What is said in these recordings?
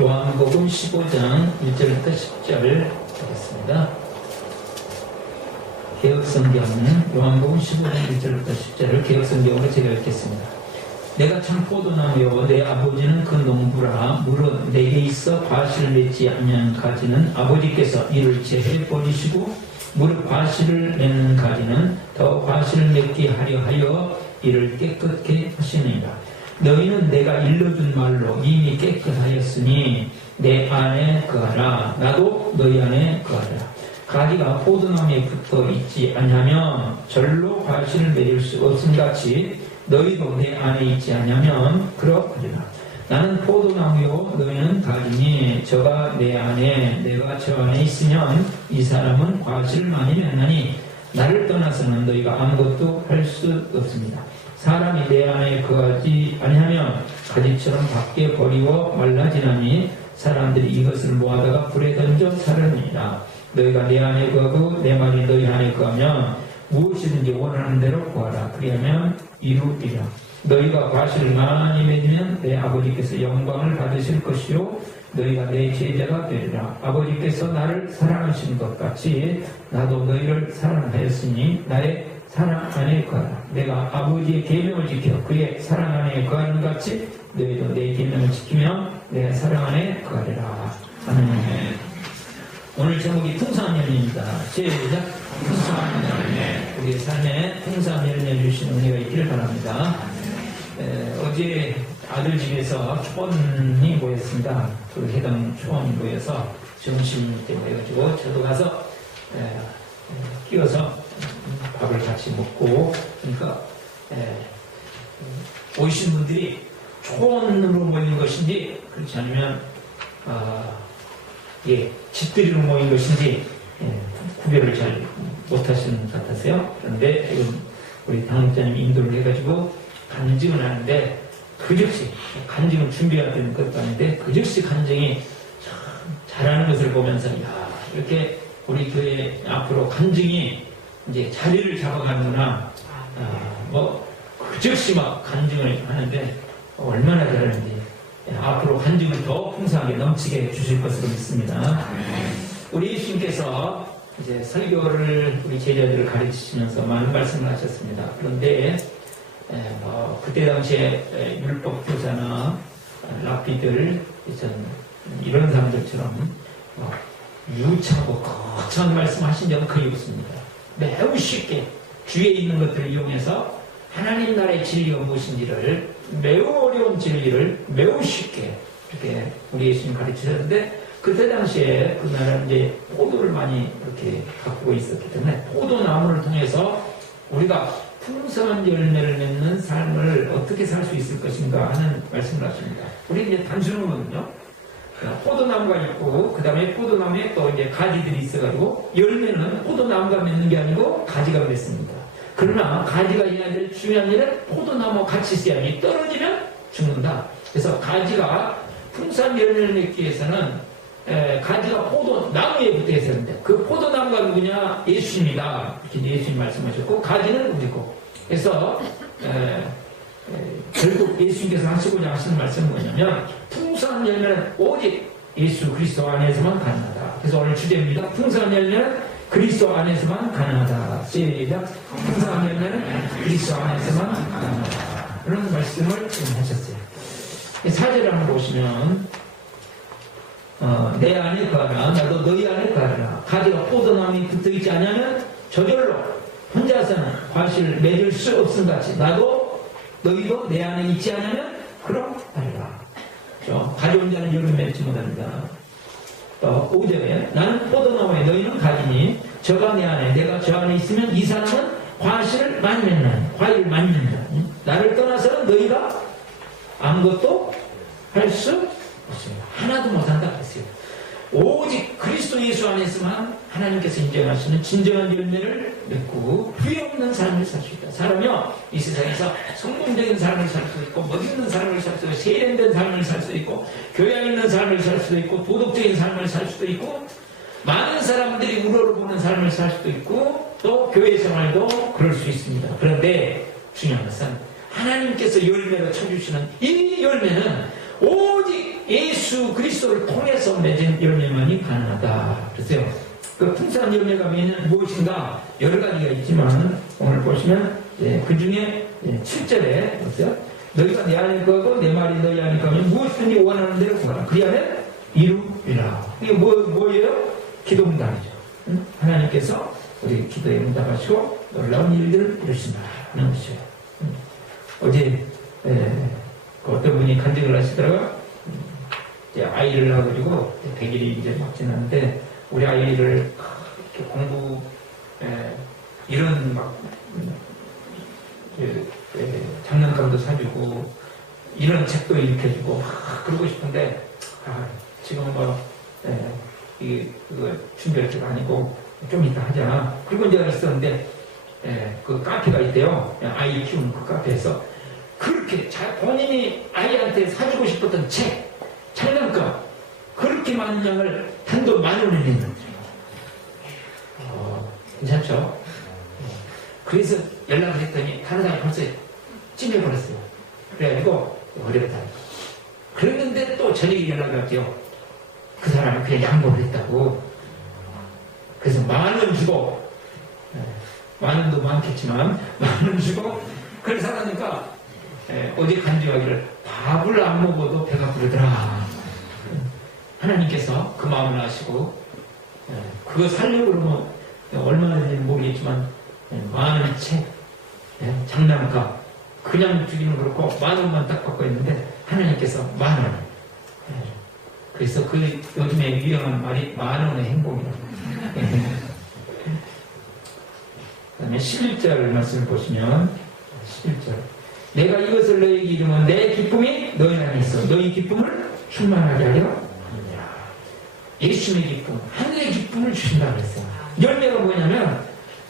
요한복음 15장 1절부터 10절 하겠습니다. 개혁성경 요한복음 15장 1절부터 10절을 개혁성경으로 제가 읽겠습니다. 내가 참 포도나무요 내 아버지는 그 농부라. 무릇 내게 있어 과실을 맺지 않는 가지는 아버지께서 이를 제해 버리시고 무릇 과실을 맺는 가지는 더 과실을 맺게 하려 하여 이를 깨끗게 하시느니라. 너희는 내가 일러준 말로 이미 깨끗하였으니 내 안에 거하라. 나도 너희 안에 거하라. 가지가 포도나무에 붙어 있지 않으면 절로 과실을 맺을 수 없음같이 너희도 내 안에 있지 않으면 그러하리라. 나는 포도나무요 너희는 가지니 저가 내 안에 내가 저 안에 있으면 이 사람은 과실을 많이 맺나니 나를 떠나서는 너희가 아무것도 할 수 없습니다. 사람이 내 안에 거하지 아니하면 가지처럼 밖에 버리고 말라지나니 사람들이 이것을 모아다가 불에 던져 사르니라. 너희가 내 안에 거하고 내 말이 너희 안에 거하면 무엇이든지 원하는 대로 구하라. 그리하면 이루리라. 너희가 과실을 많이 맺으면 내 아버지께서 영광을 받으실 것이요 너희가 내 제자가 되리라. 아버지께서 나를 사랑하신 것 같이 나도 너희를 사랑하였으니 나의 사랑 안에 거하라. 내가 아버지의 계명을 지켜 그의 사랑 안에 거하는 것 같이 너희도 내 계명을 지키면 내 사랑 안에 거하리라. 아멘. 오늘 제목이 풍성한 열매입니다. 시작. 풍성한 열매. 우리의 삶에 풍성한 열매 주시는 은혜가 있기를 바랍니다. 어제 아들 집에서 초원이 모였습니다. 그 해당 초원이 모여서 점심 때 모여가지고 저도 가서 끼워서 밥을 같이 먹고, 그러니까 오신 분들이 초원으로 모인 것인지 그렇지 않으면 집들이로 모인 것인지 구별을 잘 못하시는 것 같았어요. 그런데 지금 우리 당국자님 인도를 해가지고 간증을 하는데 그즉시 간증을 준비해야 되는 것도 아닌데 그즉시 간증이 참 잘하는 것을 보면서 야 이렇게 우리 교회 앞으로 간증이 이제 자리를 잡아가는구나. 그즉시 막 간증을 하는데 얼마나 잘하는지 앞으로 간증을 더 풍성하게 넘치게 해주실 것으로 믿습니다. 우리 예수님께서 이제 설교를 우리 제자들을 가르치시면서 많은 말씀을 하셨습니다. 그런데 그때 당시에 율법 교사나 랍비들 이런 사람들처럼 유창하고 거창한 말씀하신 적은 거의 없습니다. 매우 쉽게 주위에 있는 것들을 이용해서 하나님 나라의 진리가 무엇인지를 매우 어려운 진리를 매우 쉽게 이렇게 우리 예수님 가르치셨는데 그때 당시에 그 나라는 이제 포도를 많이 이렇게 갖고 있었기 때문에 포도나무를 통해서 우리가 풍성한 열매를 맺는 삶을 어떻게 살 수 있을 것인가 하는 말씀을 하십니다. 우리 이제 단순한 거거든요. 포도나무가 있고 그 다음에 포도나무에 또 이제 가지들이 있어가지고 열매는 포도나무가 맺는 게 아니고 가지가 맺습니다. 그러나 가지가 해야 될 중요한 일은 포도나무와 같이 있어야지 떨어지면 죽는다. 그래서 가지가 풍성한 열매를 맺기 위해서는 가지가 포도나무에 붙어 있어야 되는데 그 포도나무가 누구냐? 예수입니다. 이렇게 예수님 말씀하셨고 가지는 우리고. 그래서 결국 예수님께서 하시고자 하시는 말씀은 뭐냐면 풍성한 열매는 오직 예수 그리스도 안에서만 가능하다. 그래서 오늘 주제입니다. 풍성한 열매는 그리스도 안에서만 가능하다. 시작. 풍성한 열매는 그리스도 안에서만 가능하다. 그런 말씀을 하셨어요. 4절을 한번 보시면 내 안에 거하라. 나도 너희 안에 거하라. 가지가 포도나무에 붙어있지 않으면 저절로 혼자서는 과실을 맺을 수 없음같이 나도 너희도 내 안에 있지 않으면 그럼 하리라. 가지 혼자는 열을 맺지 못합니다. 또 5절에 나는 포도나무에 너희는 가지니 저가 내 안에 내가 저 안에 있으면 이 사람은 과실을 많이 맺는 과일을 많이 맺는다. 나를 떠나서는 너희가 아무것도 할 수 없습니다. 하나도 못한다 그랬어요. 오직 그리스도 예수 안에서만 하나님께서 인정하시는 진정한 열매를 맺고 후회 없는 삶을 살 수 있다. 사람이요 이 세상에서 성공적인 삶을 살 수 있고 멋있는 삶을 살 수도 있고 세련된 삶을 살 수도 있고 교양 있는 삶을 살 수도 있고 도덕적인 삶을 살 수도 있고 많은 사람들이 우러러보는 삶을 살 수도 있고 또 교회 생활도 그럴 수 있습니다. 그런데 중요한 것은 하나님께서 열매로 쳐주시는 이 열매는 오직 예수 그리스도를 통해서 맺은 열매만이 가능하다. 그랬어요. 그 풍성한 열매가 맺는 무엇인가 여러 가지가 있지만 오늘 보시면 그 중에 7절에 보세요. 너희가 내 안에 거하고 내 말이 너희 안에 거하면 무엇이든지 원하는 대로 구하라. 그리하면 이루리라. 이게 뭐예요? 기도 응답이죠. 하나님께서 우리 기도에 응답하시고 놀라운 일들을 이루신다 하는 것이에요. 어제 어떤 분이 간증을 하시더라고요. 이제 아이를 낳아가지고 100일이 이제 막 지났는데 우리 아이를 이렇게 공부 이런 막 장난감도 사주고 이런 책도 읽혀주고 그러고 싶은데 지금 이게 그거 준비할 때가 아니고 좀 이따 하자. 그리고 이제 있었는데 그 카페가 있대요. 아이 키우는 그 카페에서 그렇게 본인이 아이한테 사주고 싶었던 책, 장난감 그렇게 많은 양을 단돈 10,000원에 냈는데 괜찮죠? 그래서 연락을 했더니 다른 사람이 벌써 찜해버렸어요. 그래가지고 어렵다. 그랬는데 또 저녁에 연락이 왔대요. 그 사람은 그냥 양보를 했다고. 그래서 10,000원 주고 10,000원도 많겠지만 10,000원 주고 그걸 사라니까 어제 간주하기를 밥을 안 먹어도 배가 부르더라. 하나님께서 그 마음을 아시고 그거 살려고 그러면 얼마나 되는지 모르겠지만 많은 책, 장난감 그냥 주기는 그렇고 10,000원만 딱 받고 있는데 하나님께서 10,000원. 그래서 그 요즘에 유행한 말이 10,000원의 행복이라고. 그 다음에 11절 말씀을 보시면 11절 내가 이것을 너희에게 이루면 내 기쁨이 너희 안에 있어 너희 기쁨을 충만하게 하려 하느니라. 예수님의 기쁨, 하늘의 기쁨을 주신다고 했어요. 열매가 뭐냐면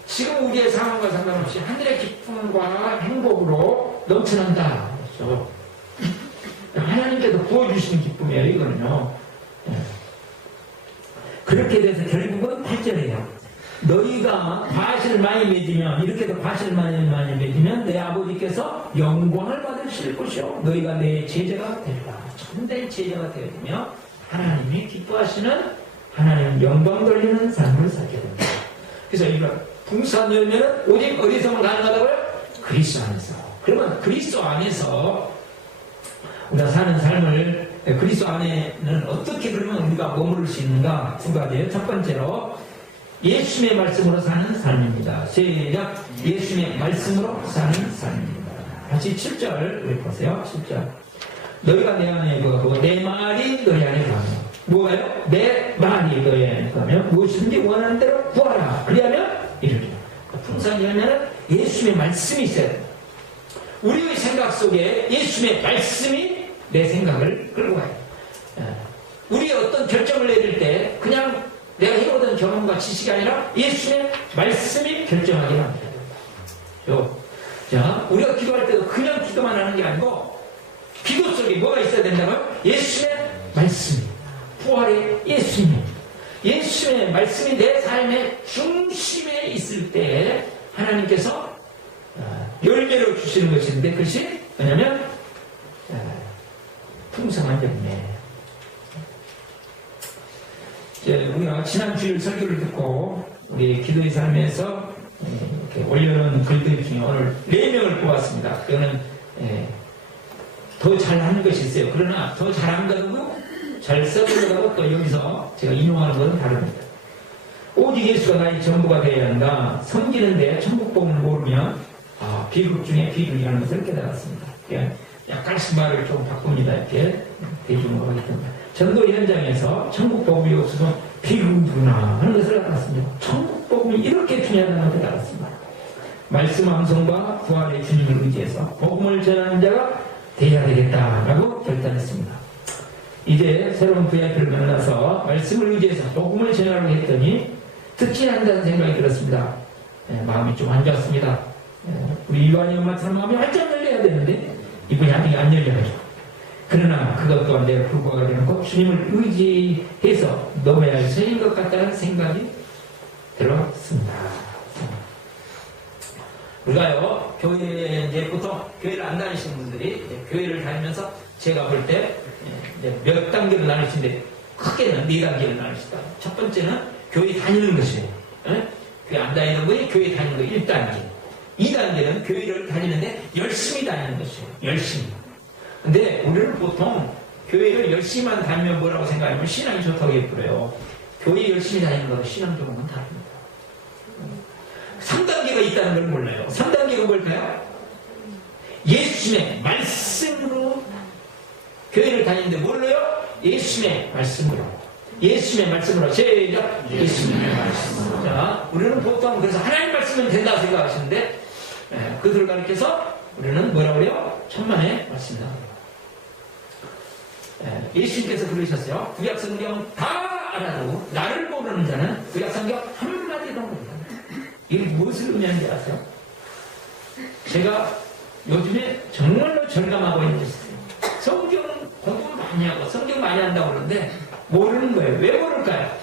지금 우리의 상황과 상관없이 하늘의 기쁨과 행복으로 넘쳐난다. 그렇죠? 하나님께서 부어주시는 기쁨이에요, 이거는요. 그렇게 돼서 결국은 8절이에요. 너희가 과실을 많이 맺으면, 이렇게 해서 과실을 많이 맺으면 내 아버지께서 영광을 받으실 것이요. 너희가 내 제자가 되리라. 참된 제자가 되어지며 하나님이 기뻐하시는 하나님 영광 돌리는 삶을 살게 됩니다. 그래서 이거 풍성한 열매는 오직 어디서만 가능하다고요? 그리스도 안에서. 그러면 그리스도 안에서 우리가 사는 삶을 그리스도 안에는 어떻게 그러면 우리가 머무를 수 있는가? 두 가지예요. 첫 번째로 예수님의 말씀으로 사는 삶입니다. 시작. 예수님의 말씀으로 사는 삶입니다. 다시 7절 우리 보세요. 7절. 너희가 내 안에 거하고 내 말이 너희 안에 거하며 뭐가요? 내 말이 너희 안에 거하며 무엇이든지 원하는 대로 구하라. 그리하면 이르리라. 풍성한 열매는 예수님의 말씀이 있어야 됩니다. 우리의 생각 속에 예수님의 말씀이 내 생각을 끌고 가요. 우리 어떤 결정을 내릴 때 그냥 내가 해오던 경험과 지식이 아니라 예수님의 말씀이 결정하게 합니다. 자, 우리가 기도할 때도 그냥 기도만 하는 게 아니고 기도 속에 뭐가 있어야 된다고요? 예수님의 말씀이, 부활의 예수님이, 예수님의 말씀이 내 삶의 중심에 있을 때 하나님께서 열매를 주시는 것인데 그것이 뭐냐면 풍성한 열매. 우리가 지난 주일 설교를 듣고 우리 기도의 삶에서 이렇게 올려놓은 글들 중에 오늘 4명을 뽑았습니다. 이거는 더 잘하는 것이 있어요. 그러나 더 잘한다고 잘 써보려고 또 여기서 제가 인용하는 것은 다릅니다. 오직 예수가 나의 전부가 되어야 한다. 섬기는데 천국복음을 모르면 비극 중에 비극이라는 것을 깨달았습니다. 약간씩 말을 좀 바꿉니다. 이렇게 대중으로 하기 때문에. 전도 현장에서 천국복음이 없으면 비극이구나 하는 것을 알았습니다. 천국복음이 이렇게 중요하다는 것을 알았습니다. 말씀 암송과 부활의 주님을 의지해서 복음을 전하는 자가 되어야 되겠다라고 결단했습니다. 이제 새로운 VIP를 만나서 말씀을 의지해서 복음을 전하려고 했더니 듣지 않는다는 생각이 들었습니다. 마음이 좀 안 좋았습니다. 우리 요한이 엄마처럼 마음이 활짝 열려야 되는데 이분이 아직 안 열려가지고. 그러나 그것 또한 내가 불구하게 되는 주님을 의지해서 넘어야 할 죄인 것 같다는 생각이 들었습니다. 우리가요, 교회에 이제 보통 교회를 안 다니시는 분들이 교회를 다니면서 제가 볼 때 몇 단계로 나누시는데 크게는 4단계로 나누시다. 첫 번째는 교회 다니는 것이에요. 교회 안 다니는 분이 교회 다니는 거 1단계. 2단계는 교회를 다니는데 열심히 다니는 것이에요. 열심히. 근데 우리는 보통 교회를 열심히만 다니면 뭐라고 생각하면 신앙이 좋다고 예쁘래요. 교회 열심히 다니는 거는 신앙적으로는 다릅니다. 3단계가 있다는 걸 몰라요. 3단계가 뭘까요? 예수님의 말씀으로 교회를 다니는데 뭘로요? 예수님의 말씀으로. 예수님의 말씀으로. 시작. 예수님의 말씀으로. 자, 우리는 보통 그래서 하나님 말씀은 된다고 생각하시는데 그들을 가리켜서 우리는 뭐라고 그래요? 천만의 말씀이다. 예수님께서 그러셨어요. 구약성경 다 알아도 나를 모르는 자는 구약성경 한마디도 모른다. 이게 무엇을 의미하는지 아세요? 제가 요즘에 정말로 절감하고 있는 것이에요. 성경 공부 많이 하고 성경 많이 한다고 그러는데 모르는 거예요. 왜 모를까요?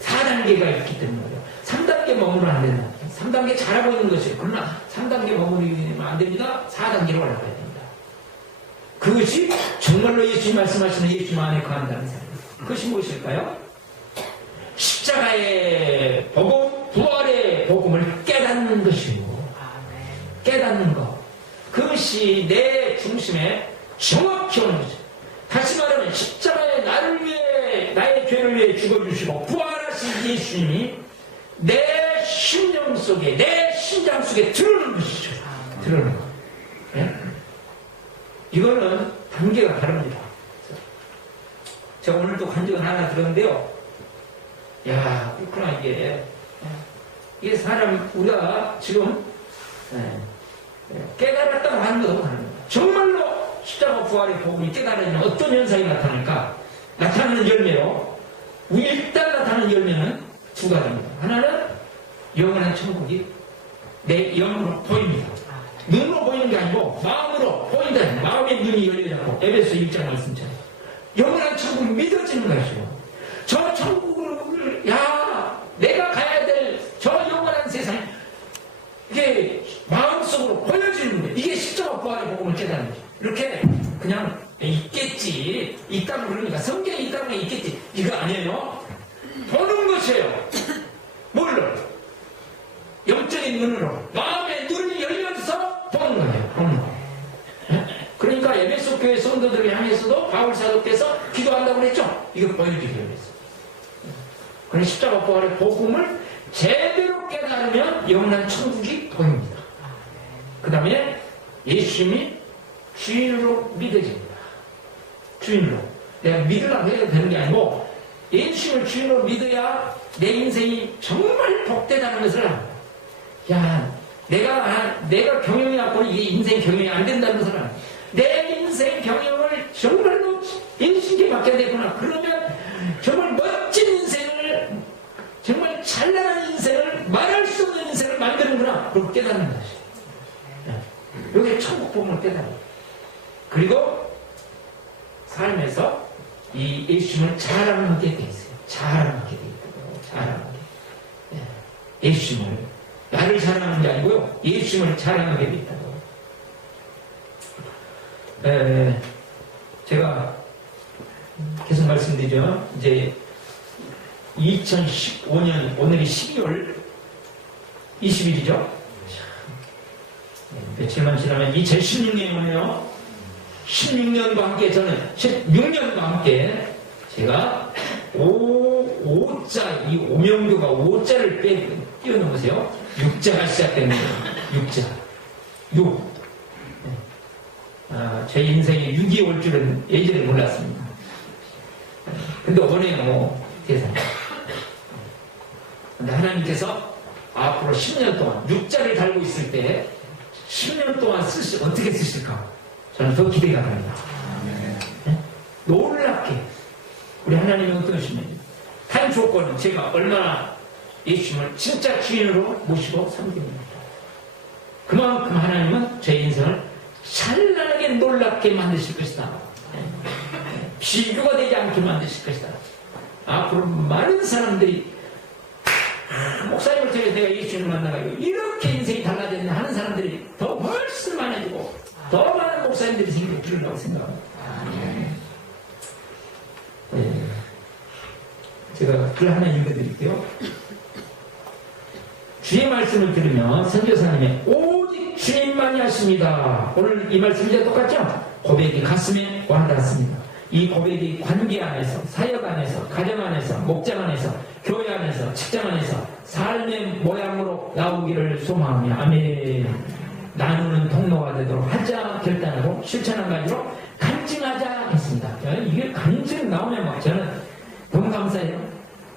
4단계가 있기 때문이에요. 3단계 머무르면 안 된다. 3단계 잘하고 있는 것이에요. 그러나 3단계 머무르면 안 됩니다. 4단계로 올라가야 됩니다. 그것이 정말로 예수님 말씀하시는 예수님 안에 거한다는 사람. 그것이 무엇일까요? 십자가의 복음, 부활의 복음을 깨닫는 것이고 깨닫는 것. 그것이 내 중심에 정확히 오는 거죠. 다시 말하면 십자가에 나를 위해 나의 죄를 위해 죽어주시고 부활하신 예수님이 내 심령 속에 내 심장 속에 들어오는 것이죠. 들어오는 것. 네? 이거는 단계가 다릅니다. 제가 오늘도 간증을 하나 들었는데요. 야, 그렇구나, 이게 사람, 우리가 지금, 깨달았다고 하는 것도 하는 겁니다. 정말로 십자가 부활의 복음이 깨달으면 어떤 현상이 나타날까? 나타나는 열매로, 일단 나타나는 열매는 두 가지입니다. 하나는 영원한 천국이 내 영으로 보입니다. 눈으로 보이는 게 아니고 마음으로 보인다. 마음의 눈이 열려졌고 에베소 1장 말씀처럼 영원한 천국이 믿어지는 것이죠. 저 천국을 내가 가야 될 저 영원한 세상 이게 마음속으로 보여지는 거예요. 이게 십자가 부활의 복음을 깨닫는 거죠. 이렇게 그냥 있겠지 있다고 그러니까 성경에 있다고 있겠지 이거 아니에요. 보는 것이에요. 뭘로? 영적인 눈으로 마음의 눈이 열려서 보는 거예요. 보는 거예요. 그러니까 에베소 교회 성도들을 향해서도 바울 사도께서 기도한다고 그랬죠. 이거 보여주기 위해서. 그런 십자가 부활의 복음을 제대로 깨달으면 영원한 천국이 보입니다. 그 다음에 예수님이 주인으로 믿어집니다. 주인으로. 내가 믿으라고 해야 되는 게 아니고 예수님을 주인으로 믿어야 내 인생이 정말 복되다는 것을 압니다. 내가 경영이 갖고는 이게 인생 경영이 안 된다는 것을 압니다. 내 인생 경영을 정말로 예수님께 맡겨야 되구나. 그러면 정말 멋진 인생을 정말 찬란한 인생을 말할 수 없는 인생을 만드는구나. 그걸 깨닫는 것이에요. 이게 천국 복음을 깨닫는 거예요. 그리고 삶에서 이 예수님을 자랑하게 돼 있어요. 자랑하게 돼 있다고. 자랑하게. 예수님을 나를 자랑하는 게 아니고요. 예수님을 자랑하게 돼 있다고. 제가 계속 말씀드리죠. 이제 2015년 오늘이 12월 20일이죠. 며칠만 지나면 2016년이 오네요. 16년과 함께 저는 16년과 함께 제가 5자 이 오명교가 5자를 띄워놓으세요. 6자가 시작됩니다. 6자 6 제 인생에 6이 올 줄은 예전에 몰랐습니다. 근데 오네요. 세상에. 근데 하나님께서 앞으로 10년 동안 6자를 달고 있을 때 10년 동안 어떻게 쓰실까? 저는 더 기대가 됩니다. 네? 놀랍게 우리 하나님이 어떠시면 한 조건은 제가 얼마나 예수님을 진짜 주인으로 모시고 섬깁니다. 그만큼 하나님은 제 인생을 찬란하게 놀랍게 만드실 것이다. 비교가 되지 않게 만드실 것이다. 앞으로 많은 사람들이 목사님을 통해 내가 예수님을 만나가지고 이렇게 인생이 달라졌네 하는 사람들이 더 훨씬 많아지고 더 많은 목사님들이 생기게 기르려고 생각합니다. 네. 제가 글 하나 읽어드릴게요. 주의 말씀을 들으며 선교사님의 오직 주님만이 하십니다. 오늘 이 말씀이 똑같죠? 고백이 가슴에 와닿았습니다. 이 고백이 관계 안에서, 사역 안에서, 가정 안에서, 목장 안에서, 교회 안에서, 직장 안에서 삶의 모양으로 나오기를 소망하며 아멘. 나누는 통로가 되도록 하자 결단하고 실천한 가지로 간증하자 했습니다. 이게 간증 나오면 막 저는 너무 감사해요.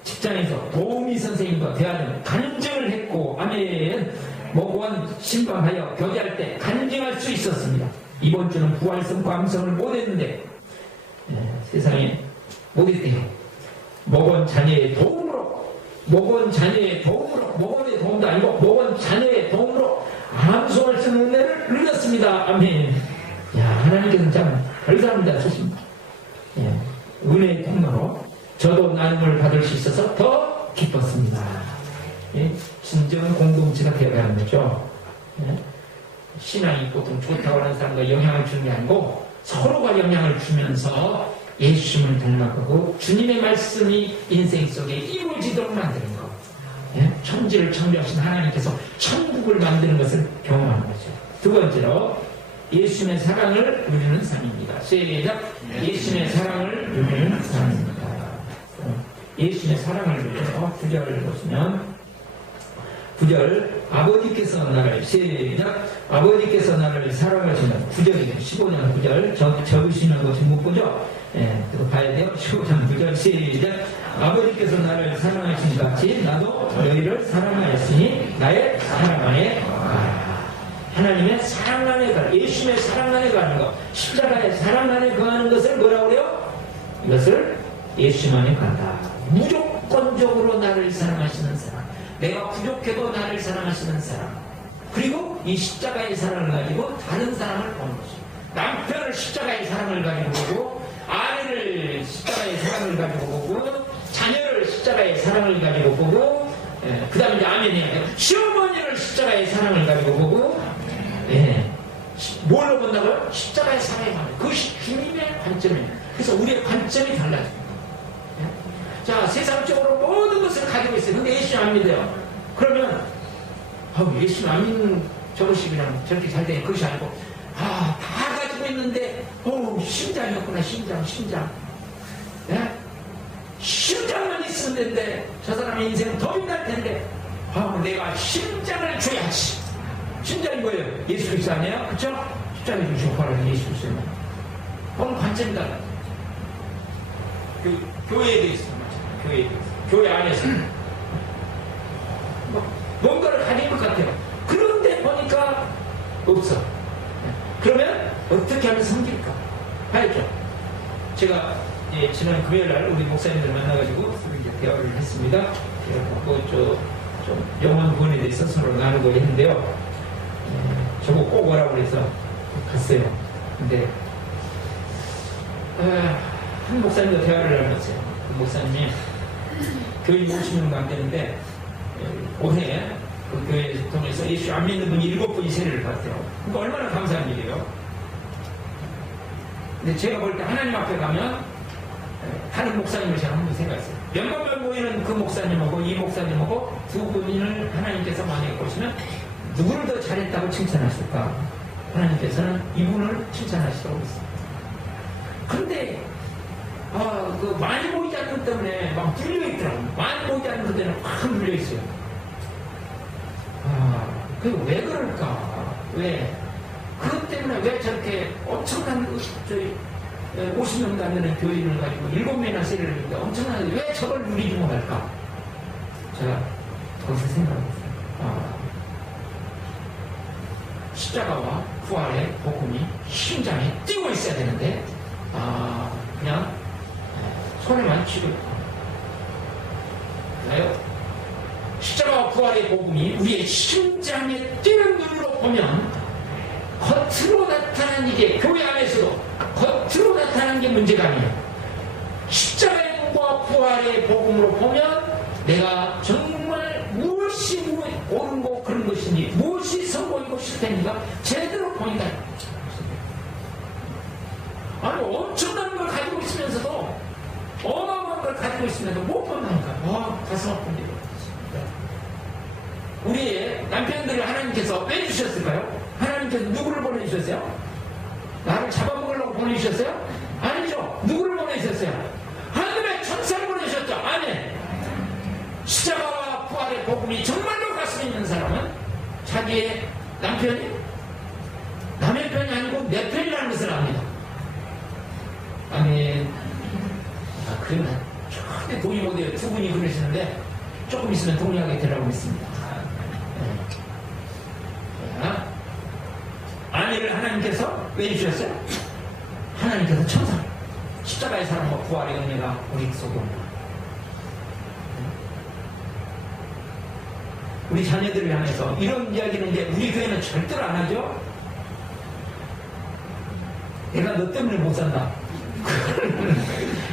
직장에서 도우미 선생님과 대화를 간증을 했고 아멘. 목원 신방하여 교제할 때 간증할 수 있었습니다. 이번 주는 부활성 감성을 못했는데 세상에 못했대요. 목원 자녀의 도움으로, 목원의 도움도 아니고 목원 자녀의 도움으로 암송할 수 있는 은혜를 누렸습니다. 아멘. 야, 하나님께서는 참 별사람이다 좋습니다. 예, 은혜의 통로로 저도 나눔을 받을 수 있어서 더 기뻤습니다. 예, 진정한 공동체가 되어야 하는 거죠. 예, 신앙이 보통 좋다고 하는 사람과 영향을 주는 게 아니고 서로가 영향을 주면서 예수님을 닮아가고 주님의 말씀이 인생 속에 이루어지도록 만드는 것. 예? 천지를 창조하신 하나님께서 천국을 만드는 것을 경험하는 거죠. 두 번째로 예수님의 사랑을 누리는 삶입니다. 시작. 예수님의 사랑을 누리는 삶입니다. 예수님의 사랑을 누려서 9절을 보시면 9절 아버지께서 나를 시작 아버지께서 나를 사랑하시는 9절이에요. 15년 9절 적으시는 거 지금 못 보죠? 예, 그거 봐야 돼요. 15년 9절 시작 아버지께서 나를 사랑하신 같이 나도 너희를 사랑하였으니 나의 사랑 안에 하나님의 사랑 안에 가 예수님의 사랑 안에 가는 것 십자가의 사랑 안에 거하는 것을 뭐라고 그래요? 이것을 예수님 안에 간다. 무조건적으로 나를 사랑하시는 사람 내가 부족해도 나를 사랑하시는 사람 그리고 이 십자가의 사랑을 가지고 다른 사람을 보는 것이죠. 남편을 십자가의 사랑을 가지고 보고 아내를 십자가의 사랑을 가지고 보고 자녀를 십자가의 사랑을 가지고 보고 그 다음에 이제 아멘이야 시어머니를 십자가의 사랑을 가지고 보고 뭘로 본다고요? 십자가의 사랑을 가지고 그것이 주님의 관점이에요. 그래서 우리의 관점이 달라집니다. 자, 세상적으로 모든 것을 가지고 있어요. 근데 예수 안 믿어요. 그러면 예수 안 믿는 저것이 그냥 저렇게 잘 되는 그것이 아니고 다 가지고 있는데 심장이었구나. 심장 예? 심장만 있으면 되는데 저 사람의 인생은 더 빛날 텐데 내가 심장을 줘야지. 심장이 뭐예요? 예수 그리스도 아니에요? 그쵸? 십자가에 주시고 바라는 예수 그리스도는 오늘 관점이 달라요. 교회에도 있어요. 교회 안에서 뭔가를 가진 것 같아요. 그런데 보니까 없어. 그러면 어떻게 하면 섬길까? 봐야죠. 제가 지난 금요일날 우리 목사님들 만나가지고 이제 대화를 했습니다. 좀 영혼 부분에 대해서 서로 나누고 했는데요. 저거 꼭 오라고 그래서 갔어요. 근데 한 목사님과 대화를 나눴어요. 그 목사님이 교인 50명도 안 되는데 올해 그 교회 통해서 예수 안 믿는 분이 7분이 세례를 받았대요. 그러니까 얼마나 감사한 일이에요. 근데 제가 볼 때 하나님 앞에 가면 다른 목사님을 제가 한번 생각했어요. 몇만 명 모이는 그 목사님하고 이 목사님하고 두 분을 하나님께서 만약에 보시면 누구를 더 잘했다고 칭찬하실까? 하나님께서는 이분을 칭찬하시라고 했어요. 그런데 그 많이 모이지 않는 것 때문에 막 눌려있더라고요. 많이 모이지 않는 것 때문에 확 눌려있어요. 그게 왜 그럴까? 왜? 그것 때문에 왜 저렇게 엄청난 50명도 안 되는 교인을 가지고 7명이나 세례를 했는데 엄청난 왜 저걸 누리지 못할까? 제가 거기서 생각했어요. 십자가와 부활의 복음이 심장에 뛰고 있어야 되는데 그냥 손에만 쥐고 있나요? 십자가와 부활의 복음이 우리의 심장에 뛰는 눈으로 보면 겉으로 나타난 이게 교회 안에서도 겉으로 나타난 게 문제가 아니에요. 십자가의 복음과 부활의 복음으로 보면 내가 정말 무엇이 옳은 거 그런 것인지 무엇이 성공이고 실패인지가 제대로 보인다. 갖고 있으면서 못 본다니까. 가슴 아픈 일이 우리의 남편들을 하나님께서 왜 주셨을까요? 하나님께서 누구를 보내주셨어요? 나를 잡아먹으려고 보내주셨어요? 아니죠. 누구를 보내주셨어요? 하늘의 천사를 보내주셨죠. 아멘. 십자가와 부활의 복음이 정말로 가슴 있는 사람은 자기의 남편이 남의 편이 아니고 내 편이라는 것을 압니다. 아멘. 그러면 절대 동의 못해요. 두 분이 그러시는데 조금 있으면 동의하게 되라고 믿습니다. 아내를 하나님께서 왜 주셨어요? 하나님께서 천사 십자가의 사랑과 부활의 은혜가 우리 속에 옵니다. 우리 자녀들을 향해서 이런 이야기는 이제 우리 교회는 절대로 안 하죠. 내가 너 때문에 못 산다.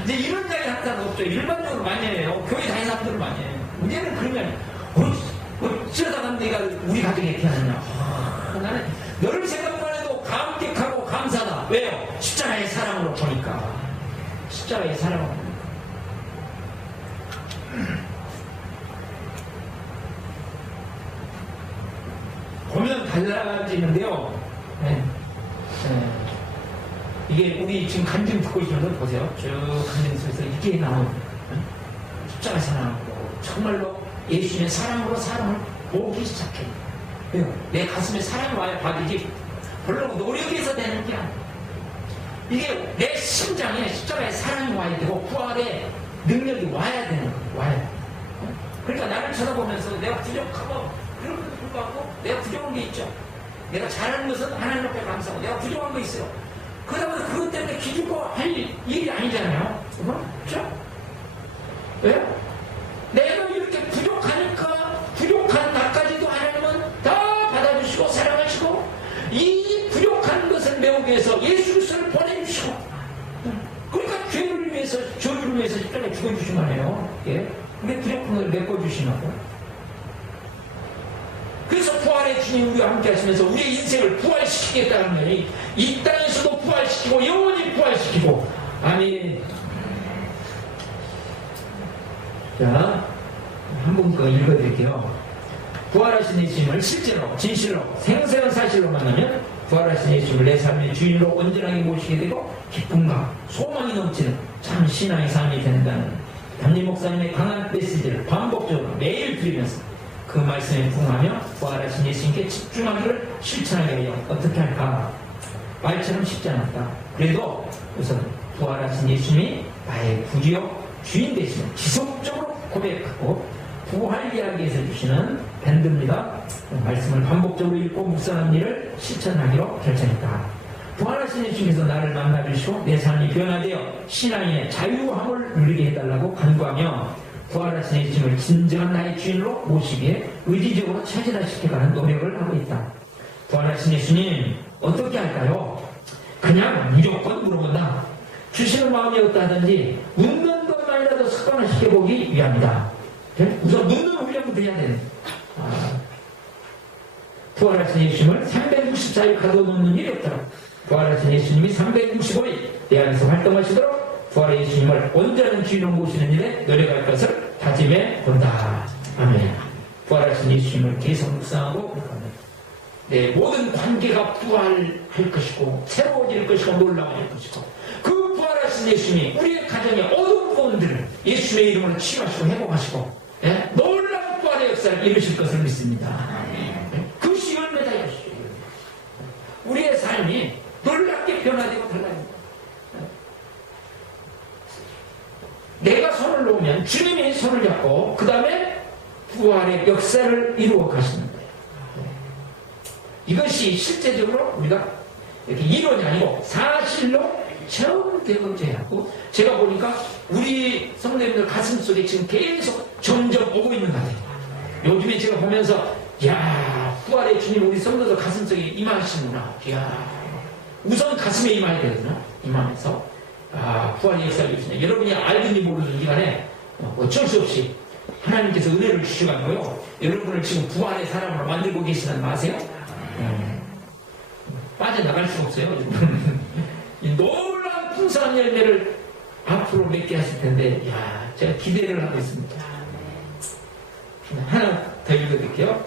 이제 이런 이야기 한 사람 없죠. 일반적으로 많이 해요. 교회 다니는 사람들은 많이 해요. 문제는 그러면 어쩌다가 내가 우리 가족에 이렇게 하느냐. 나는 너를 생각만 해도 감격하고 감사다. 왜요? 십자가의 사랑으로 보니까. 십자가의 사랑으로 보니까. 보면 달라지는데요. 이게 우리 지금 간증 듣고 있는 걸 보세요. 쭉 간증 속에서 이게 나오는 십자가의 사랑으로 정말로 예수님의 사랑으로 사람을 보기 시작해요. 왜요? 내 가슴에 사랑이 와야 받이지 별로 노력해서 되는 게 아니에요. 이게 내 심장에 십자가의 사랑이 와야 되고 부활의 능력이 와야 되는 거예요. 와야 돼요. 그러니까 나를 쳐다보면서 내가 부족하고 그럼에도 불구하고 내가 부족한 게 있죠. 내가 잘하는 것은 하나님 앞에 감사하고 내가 부족한 거 있어요. 그러다 보니 그것 때문에 기죽고 할 일이 아니잖아요. 그렇죠? 왜요? 내가 이렇게 부족하니까 부족한 나까지도 하나님은 다 받아주시고 사랑하시고 이 부족한 것을 메우기 위해서 예수 그리스도를 보내주시고 그러니까 죄를 위해서 저주를 위해서 십자가에 죽어주신 거예요. 예? 우리 부족한 걸 메꿔주시나고. 그래서 부활의 주님 우리와 함께 하시면서 우리의 인생을 부활시키겠다는 거예요. 이 땅에서도 부활시키고 영원히 부활시키고. 아멘. 자, 한 번 더 읽어드릴게요. 부활하신 예수님을 실제로 진실로 생생한 사실로 만나면 부활하신 예수님을 내 삶의 주인으로 온전하게 모시게 되고 기쁨과 소망이 넘치는 참 신앙의 삶이 된다는 담임 목사님의 강한 메시지를 반복적으로 매일 드리면서 그 말씀에 부응하며 부활하신 예수님께 집중하기를 실천하게 하여 어떻게 할까? 말처럼 쉽지 않았다. 그래도 우선 부활하신 예수님이 나의 구주요 주인 되시는 지속적으로 고백하고 부활 이야기에서 주시는 밴드입니다. 말씀을 반복적으로 읽고 묵상하는 일을 실천하기로 결정했다. 부활하신 예수님께서 나를 만나주시고 내 삶이 변화되어 신앙의 자유함을 누리게 해달라고 간구하며 부활하신 예수님을 진정한 나의 주인으로 모시기에 의지적으로 체질화시켜가는 노력을 하고 있다. 부활하신 예수님 어떻게 할까요? 그냥 무조건 물어본다. 주시는 마음이 어떠하든지 묻는 것만이라도 습관화시켜보기 위함이다. 우선 묻는 훈련부터 해야 되는. 부활하신 예수님을 364일 가둬놓는 일이 없다. 부활하신 예수님이 365일 내 안에서 활동하시도록 부활의 예수님을 온전한 주인으로 모시는 일에 노력할 것을 다짐해 본다. 아멘. 부활하신 예수님을 계속 묵상하고 내 모든 관계가 부활할 것이고 새로워질 것이고 놀라워질 것이고 그 부활하신 예수님이 우리의 가정의 어두운 부분들을 예수님의 이름으로 치유하시고 회복하시고 놀라운 부활의 역사를 이루실 것을 믿습니다. 그것이 열매다. 우리의 삶이 놀랍게 변화되고 달라집니다. 내가 손을 놓으면 주님이 손을 잡고 그 다음에 부활의 역사를 이루어 가시는 거예요. 이것이 실제적으로 우리가 이렇게 이론이 아니고 사실로 처음 되어져야하고 제가 보니까 우리 성도님들 가슴속에 지금 계속 점점 오고 있는 것 같아요. 요즘에 제가 보면서 야 부활의 주님 우리 성도들 가슴속에 임하시는구나. 야 우선 가슴에 임해야 되거든요. 임하면서 부활의 역사를 주시네. 여러분이 알든지 모르든지 간에 어쩔 수 없이 하나님께서 은혜를 주셔가지고요. 여러분을 지금 부활의 사람으로 만들고 계시는 마세요. 빠져나갈 수 없어요. 이 놀라운 풍성한 열매를 앞으로 몇 개 하실 텐데, 야, 제가 기대를 하고 있습니다. 하나 더 읽어드릴게요.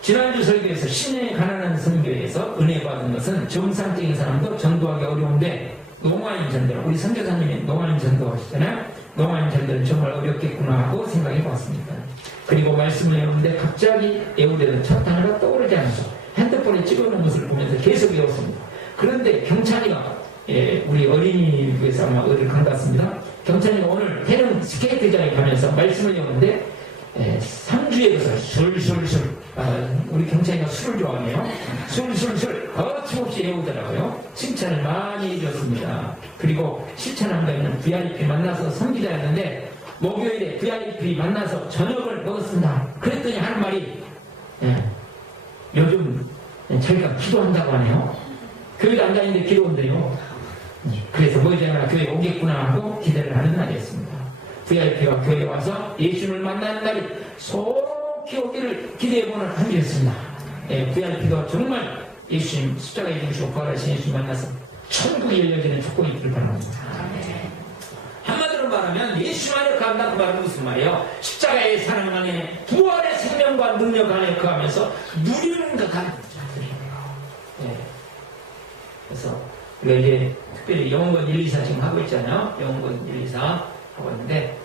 지난주 설교에서 신의 가난한 선교에서 은혜 받은 것은 정상적인 사람도 전도하기 어려운데, 농아인 전도, 우리 선교사님이 농아인 전도 하시잖아요. 농아인 전도는 정말 어렵겠구나 하고 생각해 봤습니다. 그리고 말씀을 외우는데 갑자기 외우려던 첫 단어가 떠오르지 않아서 핸드폰에 찍어놓은 것을 보면서 계속 외웠습니다. 그런데 경찬이가, 우리 어린이집에서 아마 어딜 간 것 같습니다. 경찬이가 오늘 해령 스케이트장에 가면서 말씀을 외우는데 3주에 가서 술술술, 우리 경찬이가 술을 좋아하네요. 술술술 거침없이 외우더라고요. 칭찬을 많이 해줬습니다. 그리고 실천한다면 VIP 만나서 성기자였는데 목요일에 VIP 만나서 저녁을 먹었습니다. 그랬더니 하는 말이, 요즘 자기가 기도한다고 하네요. 교회도 안 다니는데 기도한대요. 그래서 머지않아 교회에 오겠구나 하고 기대를 하는 날이었습니다. VIP가 교회에 와서 예수님을 만나는 날이 속히 오기를 기대해보는 한 주였습니다. VIP가 정말 예수님 십자가에 죽으시고 부활하신 예수님 만나서 천국이 열려지는 축복이 있기를 바랍니다. 한마디로 말하면 예수 안에 거한다는 말은 무슨 말이에요? 십자가의 사랑 안에 부활의 생명과 능력 안에 거하면서 누리는 듯한 자들이에요. 그래서 우리가 이제 특별히 영원권 1, 2, 4 지금 하고 있잖아요. 영원권 1, 2, 4 하고 있는데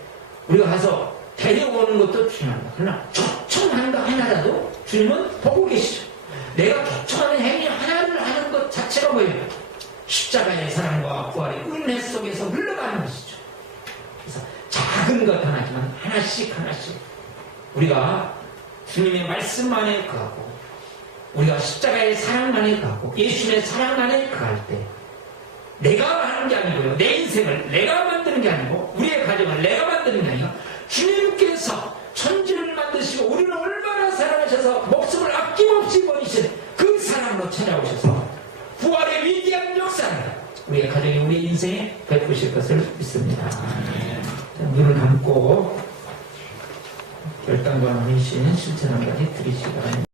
우리가 가서 데려오는 것도 중요합니다. 그러나 초청하는 거 하나라도 주님은 보고 계시죠. 내가 초청하는 행위 하나를 하는 것 자체가 뭐예요? 십자가의 사랑과 부활의 은혜 속에서 흘러가는 것이죠. 그래서 작은 것 하나지만 하나씩 우리가 주님의 말씀 안에 거하고 우리가 십자가의 사랑 안에 거하고 예수님의 사랑 안에 거할 때 내가 하는 게 아니고요. 내 인생을 내가 만드는 게 아니고 우리의 가정을 내가 만드는 게 아니라 주님께서 천지를 만드시고 우리를 얼마나 사랑하셔서 목숨을 아낌없이 버리신 그 사랑으로 찾아오셔서 부활의 위대한 역사를 우리의 가정에 우리의 인생에 베푸실 것을 믿습니다. 자, 눈을 감고 결단과 헌신 실천한 가지 드리시기 바랍니다.